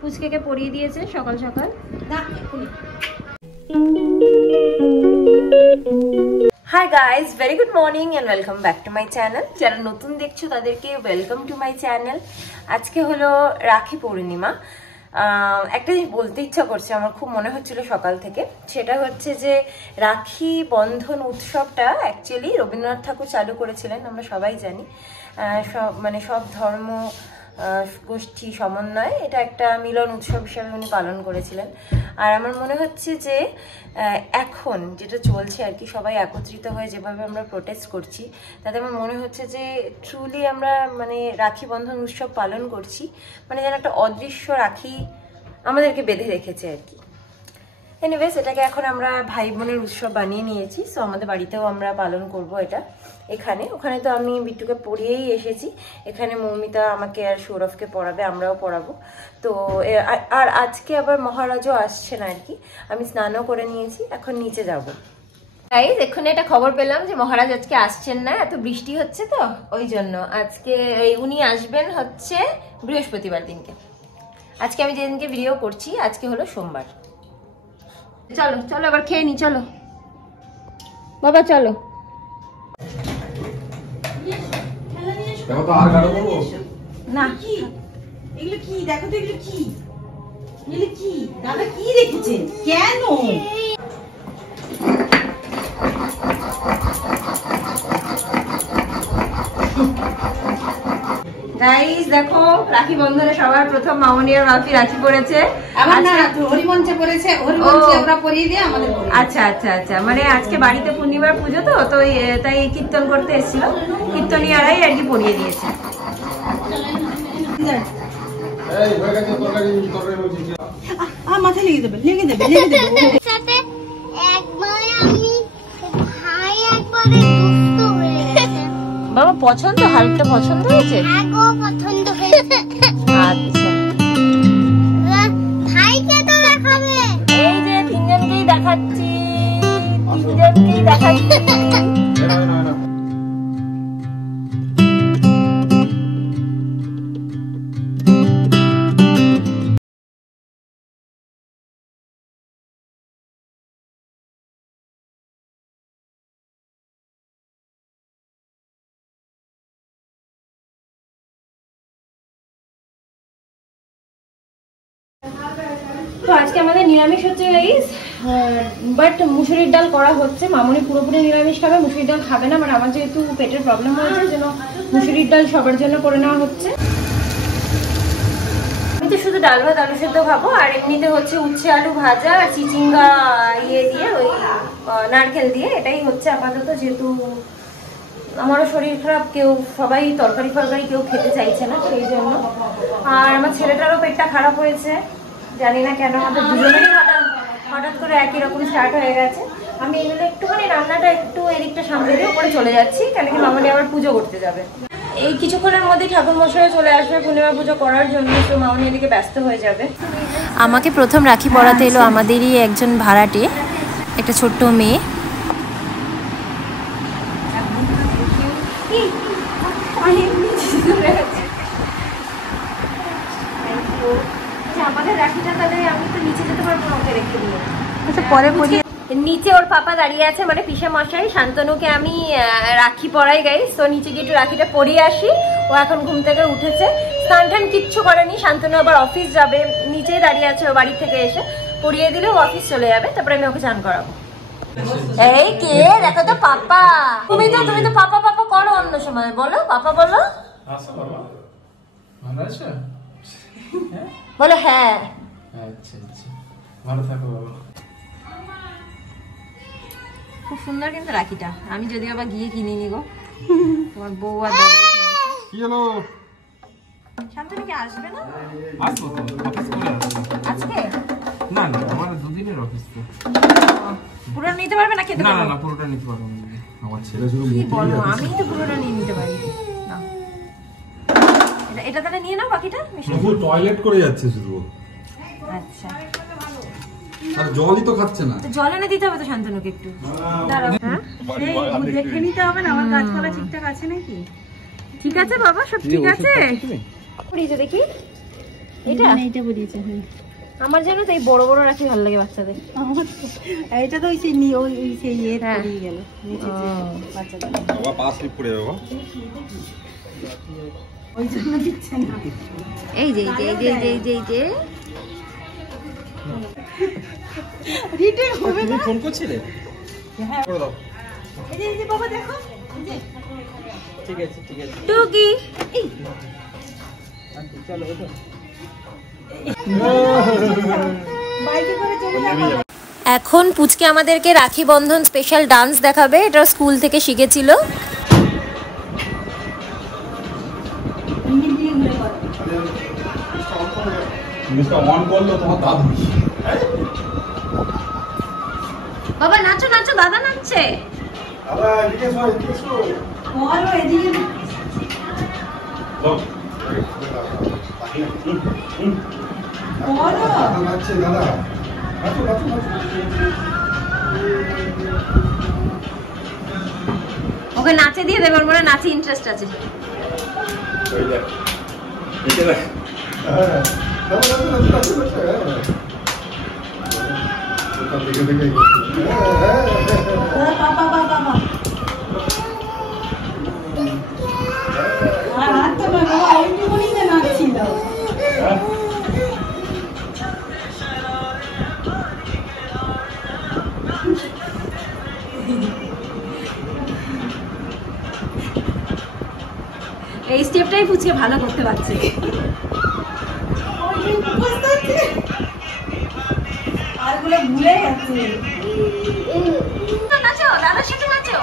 পুচকে পরিয়ে দিয়েছে সকাল সকাল। Hi guys, very good morning and welcome back to my channel. যারা নতুন দেখছো তাদেরকে ওয়েলকাম টু মাই চ্যানেল। আজকে হলো রাখি পূর্ণিমা। একটা জিনিস বলতে ইচ্ছা করছে, আমার খুব মনে হচ্ছিল সকাল থেকে। সেটা হচ্ছে যে রাখি বন্ধন উৎসবটা অ্যাকচুয়ালি রবীন্দ্রনাথ ঠাকুর চালু করেছিলেন, আমরা সবাই জানি। সব ধর্ম গোষ্ঠী সমন্বয়ে এটা একটা মিলন উৎসব হিসাবে উনি পালন করেছিলেন। আর আমার মনে হচ্ছে যে এখন যেটা চলছে আর কি, সবাই একত্রিত হয়ে যেভাবে আমরা প্রোটেস্ট করছি, তাতে আমার মনে হচ্ছে যে ট্রুলি আমরা রাখি বন্ধন উৎসব পালন করছি, যেন একটা অদৃশ্য রাখি আমাদেরকে বেঁধে রেখেছে আর কি। এনিওয়েজ, এটাকে এখন আমরা ভাই বোনের উৎসব বানিয়ে নিয়েছি। সো আমাদের বাড়িতেও আমরা পালন করব এটা। ওখানে তো আমি বিট্টুকে পড়িয়েই এসেছি। এখানে মৌমিতা আমাকে আর সৌরভকে পড়াবে, আমরাও পড়াবো। তো আর আজকে আবার মহারাজও আসছেন আর কি। আমি স্নানও করে নিয়েছি, এখন নিচে যাবো। গাইস, এক্ষুনি একটা খবর পেলাম যে মহারাজ আজকে আসছেন না, এত বৃষ্টি হচ্ছে তো ওই জন্য। আজকে উনি আসবেন হচ্ছে বৃহস্পতিবার দিনকে। আজকে আমি যেদিনকে ভিডিও করছি আজকে হলো সোমবার। চলো চলো আবার খেয়ে নি, চলো বাবা চলো। না এগুলো কি দেখো তো, এগুলো কি, এগুলো কি দাদা কি রেখেছে কেন? গাইস দেখো, রাখি বন্ধনে সবার প্রথম মামনি আর মাফি রাখি পড়েছে। আমার না হরিমঞ্চে পড়েছে, হরিমঞ্চে ওরা পরিয়ে দিয়ে আমাদের। আচ্ছা আচ্ছা আচ্ছা, আজকে বাড়িতে পূর্ণিমার পুজো তো তাই কীর্তন করতে এসেছিল, কীর্তনিয়ারাই আর কি পরিয়ে দিয়েছে। মাথায় লেগে দেবে, লেগে দেবে, লেগে দেবে। বাবা পছন্দ, হালকা পছন্দ হয়েছে? আচ্ছা, এই যে তিনজনকেই দেখাচ্ছি। তো আজকে আমাদের নিরামিষ হচ্ছে গাইস, বাট মুসুরির ডাল করা হচ্ছে। মামনি পুরোপুরি নিরামিষ খাবে, মুসুরির ডাল খাবে না। আমার যেহেতু পেটের প্রবলেম হয়েছে, যেন মুসুরির ডাল সবার জন্য করে নেওয়া হচ্ছে। আমি তো শুধু ডাল ভাত আলু সেদ্ধ খাবো, আর এমনিতে হচ্ছে উচ্ছে আলু ভাজা আর চিচিঙ্গা দিয়ে ওই নারকেল দিয়ে, এটাই হচ্ছে আপাতত। যেহেতু আমারও শরীর খারাপ, সবাই তরকারি কেউ খেতে চাইছে না, সেই জন্য। আর আমার ছেলেটারও পেটটা খারাপ হয়েছে, জানি না কেন। আমাদের দুজনেরই হঠাৎ করে একই রকম স্টার্ট হয়ে গেছে। আমি এগুলো একটুখানি রান্নাটা একটু এদিকটা সামনে দিয়ে উপরে চলে যাচ্ছি, কেন কি মামনি আবার পুজো করতে যাবে। এই কিছুক্ষণের মধ্যেই ঠাকুর মশাই চলে আসবে পূর্ণিমা পুজো করার জন্য, তো মামনি এদিকে ব্যস্ত হয়ে যাবে। আমাকে প্রথম রাখি পরাতে এলো আমাদেরই একজন ভাড়াটে, একটা ছোট্ট মেয়ে। আমাদের রাখিটা তাহলে আমি তো নিচে যেতে পারবো না, ওকে রেখে দিয়ে। আচ্ছা, পরে পরিয়ে নিচে ওর পাপা দাঁড়িয়ে আছে, পিসে মশাই। শান্তনুকে আমি রাখি পরাই গাইস, তো নিচে গিয়ে একটু রাখিটা পরিয়ে আসি। ও এখন ঘুম থেকে উঠেছে, স্নান টান কিচ্ছু করেনি। শান্তনু আবার অফিস যাবে, নিচেই দাঁড়িয়ে আছে। ও বাড়ি থেকে এসে পরিয়ে দিলে ও অফিস চলে যাবে, তারপরে আমি ওকে চান করাবো। এই কে, দেখো তো পাপা। তুমি তো পাপা করো অন্য সময়, বলো পাপা বলো। বলো হ্যাঁ। ভালো থাকো বাবা। খুব সুন্দর কিন্তু রাখিটা, আমি যদি আবার গিয়ে কিনে নি গো। তোমার বউ আর দাদা কি হলো? শান্তনু কি আসবে না? আসবো তো, অফিস করে আসবো আজকে। না আমার দুদিনের অফিস তো। পুরো নিতে পারবে না? খেতে পারবে না পুরোটা নিতে পারবো না, আমার ছেলে শুধু কি বলো, আমি তো পুরোটা নিয়ে নিতে পারি না। এটা তাহলে নিয়ে নাও বাকিটা। শুধু টয়লেট করে যাচ্ছে শুধু। আচ্ছা, আর জলই তো খাচ্ছে না। জল এনে দিতে হবে তো শান্তনুকে একটু। দাঁড়াও। হ্যাঁ দেখে নিতে হবে না আমার গাছপালা ঠিকঠাক আছে নাকি। ঠিক আছে বাবা, সব ঠিক আছে। পরিয়েছে দেখি, এইটা বলিয়েছে। হ্যাঁ আমার জানো তো এই বড় বড় রাখি ভালো লাগে বাচ্চাদের। এটা তো ওই সেই ইয়ে পড়িয়ে গেল বাচ্চাদের। বাবা পা স্লিপ করে যাবে বাবা। ওই জন্য দিচ্ছে না। এই যে রিটেক হবে না। ফোন করছিলে? হ্যাঁ করে দাও। এই যে বাবা দেখো, ঠিক আছে টুকি। চলো ওঠো। বাইকে করে চলে যাবো। এখন পুচকে আমাদেরকে রাখি বন্ধন স্পেশাল ডান্স দেখাবে, এটা স্কুল থেকে শিখেছিল। বাবা নাচো নাচো, দাদা নাচছে। বলো এদিকে বলো। ওকে নাচে দিয়ে দেবে, ওর মনে হয় নাচে ইন্টারেস্ট আছে। এই স্টেপটাই পুচকে ভালো করতে পারছে। আরগুলো ভুলে গেছে। নাচো, দাদার সাথে নাচো।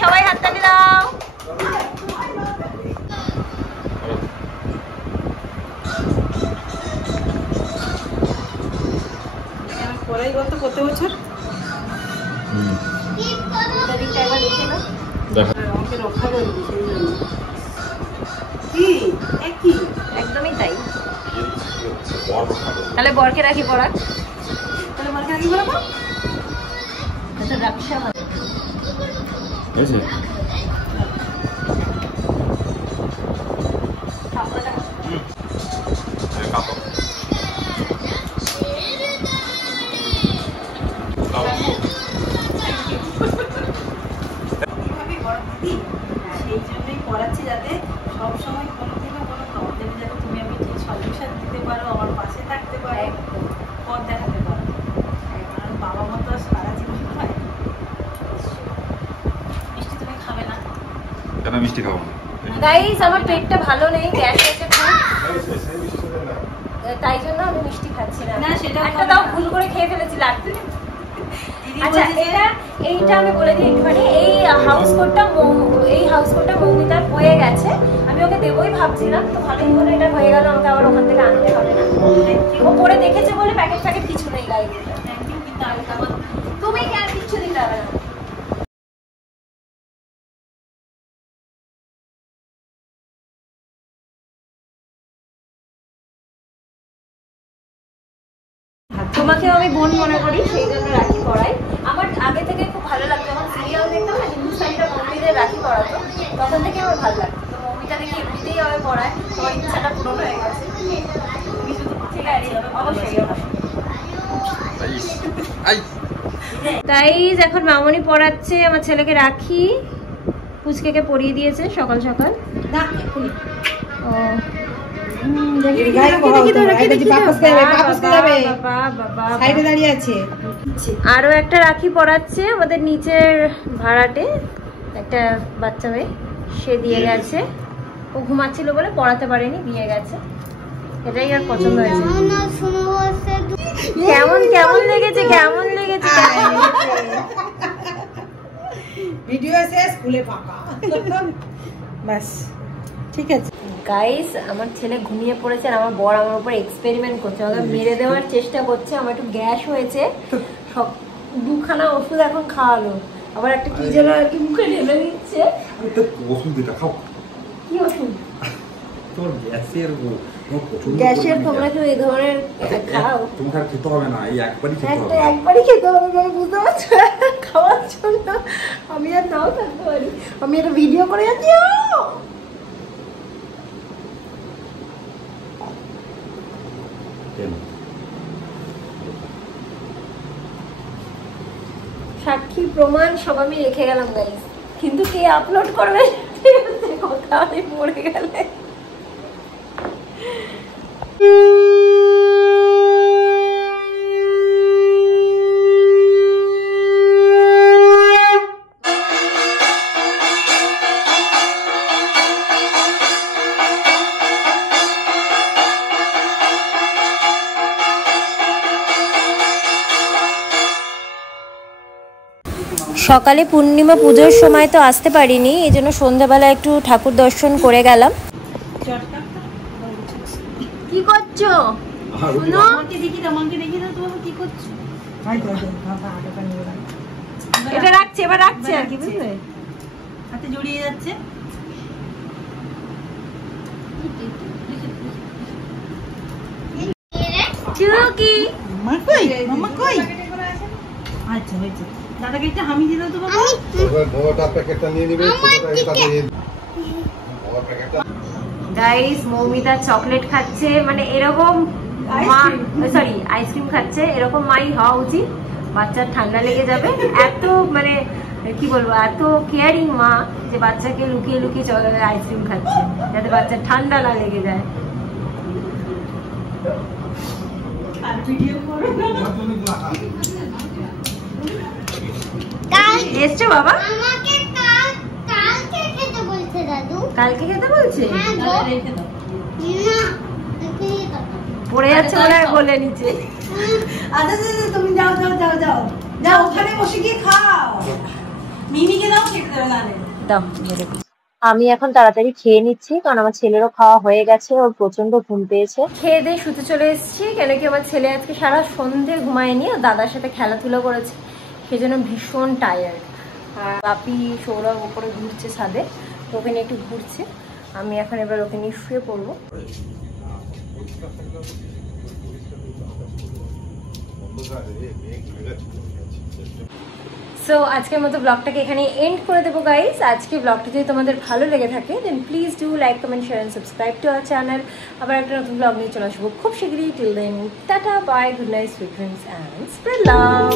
সবাই হাততালি দাও। পড়াই গত কত বছর আমাকে রক্ষা করবি সেই জন্য। কি একই একদমই তাই। তাহলে বরকে রাখি পড়া, তাহলে মাকে রাখি বলবো। আচ্ছা ব্যবসা সেই জন্যই পড়াচ্ছি, যাতে সবসময় কোনো দিনও কোনো প্রবলেমে যাতে তুমি আমি ঠিক সলিউশন দিতে পারো, আমার পাশে থাকতে পারো, পথ দেখাতে পারো। কারণ বাবা মা তো সারা জীবন হয়। মিষ্টি তুমি খাবে না? কেন মিষ্টি খাবো না? গাইস, আমার পেটটা ভালো নেই, গ্যাস হয়েছে খুব, তাই জন্য আমি মিষ্টি খাচ্ছি না। না, সেটা একটা তাও ভুল করে খেয়ে ফেলেছি লাগছে। আচ্ছা এইটা আমি বলে দিই একটুখানি, এই হাউস কোটটা মৌমিতার হয়ে গেছে, আমি ওকে দেবই ভাবছিলাম, তো ভালোই হলো এটা হয়ে গেল, আমাকে আবার ওখান থেকে আনতে হবে না। ও পরে দেখেছে বলে প্যাকেট কিছু নেই গাইস। থ্যাংক ইউ, কিন্তু আমি আমার তুমি কি আর কিচ্ছু দিতে হবে না। তোমাকেও আমি বোন মনে করি, সেই জন্য রাখি পড়াই। আমার আগে থেকে খুব ভালো লাগতো, যখন সিরিয়াল দেখতাম না হিন্দুস্তানিটা মম্মিদের রাখি পড়াতো, তখন থেকে আমার ভালো লাগতো। তো মম্মিটা দেখি এমনিতেই হবে পড়ায়, তোমার ইচ্ছাটা পূরণ হয়ে গেছে। ঠিক আছে, অবশ্যই। তাই এখন মামনি পড়াচ্ছে আমার ছেলেকে রাখি, পুচকেকে পরিয়ে দিয়েছে সকাল সকাল। না ও আরো একটা রাখি পরাচ্ছে আমাদের নিচের ভাড়াটে, একটা বাচ্চা মেয়ে, সে দিয়ে গেছে। ও ঘুমাচ্ছিল বলে পড়াতে পারেনি, দিয়ে গেছে। এটাই আর পছন্দ হয়েছে। কেমন লেগেছে ভিডিও আছে স্কুলে ফাঁকা বাস। ঠিক আছে গাইস, আমার ছেলে ঘুমিয়ে পড়েছে আর আমার বর আমার উপর এক্সপেরিমেন্ট করছে, আমাকে মেরে দেওয়ার চেষ্টা করছে। আমার একটু গ্যাস হয়েছে, সব দুখানা ওষুধ এখন খাওয়ালো, আবার একটা কি যেন আর কি মুখে ঢেলে দিচ্ছে। ওষুধ দিটা খাও। তোর গ্যাসের গ্যাসের তোমরা কি এই ধরনের খাও? তোমাকে আর খেতে হবে না, এই একবারই খেতে হবে। একবারই খেতে হবে, মানে বুঝতে পারছো? খাওয়ার জন্য আমি আর নাও থাকতে পারি, আমি একটা ভিডিও করে যাচ্ছি। সাক্ষী প্রমাণ সব আমি রেখে গেলাম গাইস, কিন্তু কে আপলোড করবে কথা আমি মরে গেলে। সকালে পূর্ণিমা পুজোর সময় তো আসতে পারিনি, এই জন্য সন্ধ্যাবেলা একটু ঠাকুর দর্শন করে গেলাম। কি করছো? শুনো, আমাকে দেখি দাও, তুমি কি করছো? এটা রাখছি, এবার রাখছি আর কি, বুঝলে? হাতে জড়িয়ে যাচ্ছে। চুকি মামা কই? আচ্ছা হয়েছে, দাদাকে একটা হামি দিয়ে দাও তো বাবা। বড়টা প্যাকেটটা নিয়ে নিবে, ছোটটা তাতে গাইস মৌমিতা চকলেট খাচ্ছে, মানে এরকম মা, সরি আইসক্রিম খাচ্ছে, এরকম মাই হওয়া উচিত। বাচ্চার ঠান্ডা লেগে যাবে, এত মানে কি বলবো, এত কেয়ারিং মা যে বাচ্চাকে লুকিয়ে লুকিয়ে আইসক্রিম খাচ্ছে যাতে বাচ্চার ঠান্ডা না লেগে যায়। আর ভিডিও করো এসছো বাবা? আমাকে কালকে খেতে বলছে দাদু। কালকে খেতে বলছে? হ্যাঁ গো। রেখে দাও। না পড়ে যাচ্ছে মনে হয় বলে নিচে। আচ্ছা তুমি যাও ওখানে বসে গিয়ে খাও। মিমিকে দাও, খেতে দেবে না। দাও। আমি এখন তাড়াতাড়ি খেয়ে নিচ্ছি, কারণ আমার ছেলেরও খাওয়া হয়ে গেছে, ওর প্রচন্ড ঘুম পেয়েছে। খেয়ে দিয়ে শুতে চলে এসেছি, কেন কি আমার ছেলে আজকে সারা সন্ধে ঘুমায়নি, আর দাদার সাথে খেলাধুলা করেছে, সেজন্য ভীষণ টায়ার্ড। আর বাপি সৌরভ উপরে ঘুরছে ছাদে, তো ওখানে একটু ঘুরছে। আমি এখন এবার ওকে নিয়ে শুয়ে পড়বো। সো আজকের মতো ব্লগটাকে এখানে এন্ড করে দেবো গাইস। আজকে ব্লগটা যদি তোমাদের ভালো লেগে থাকে then please do like, comment, share and subscribe to our channel. আবার একটা নতুন ব্লগ নিয়ে চলে আসবো খুব শীঘ্রই। Till then tata, bye, good night, sweet dreams and spread love.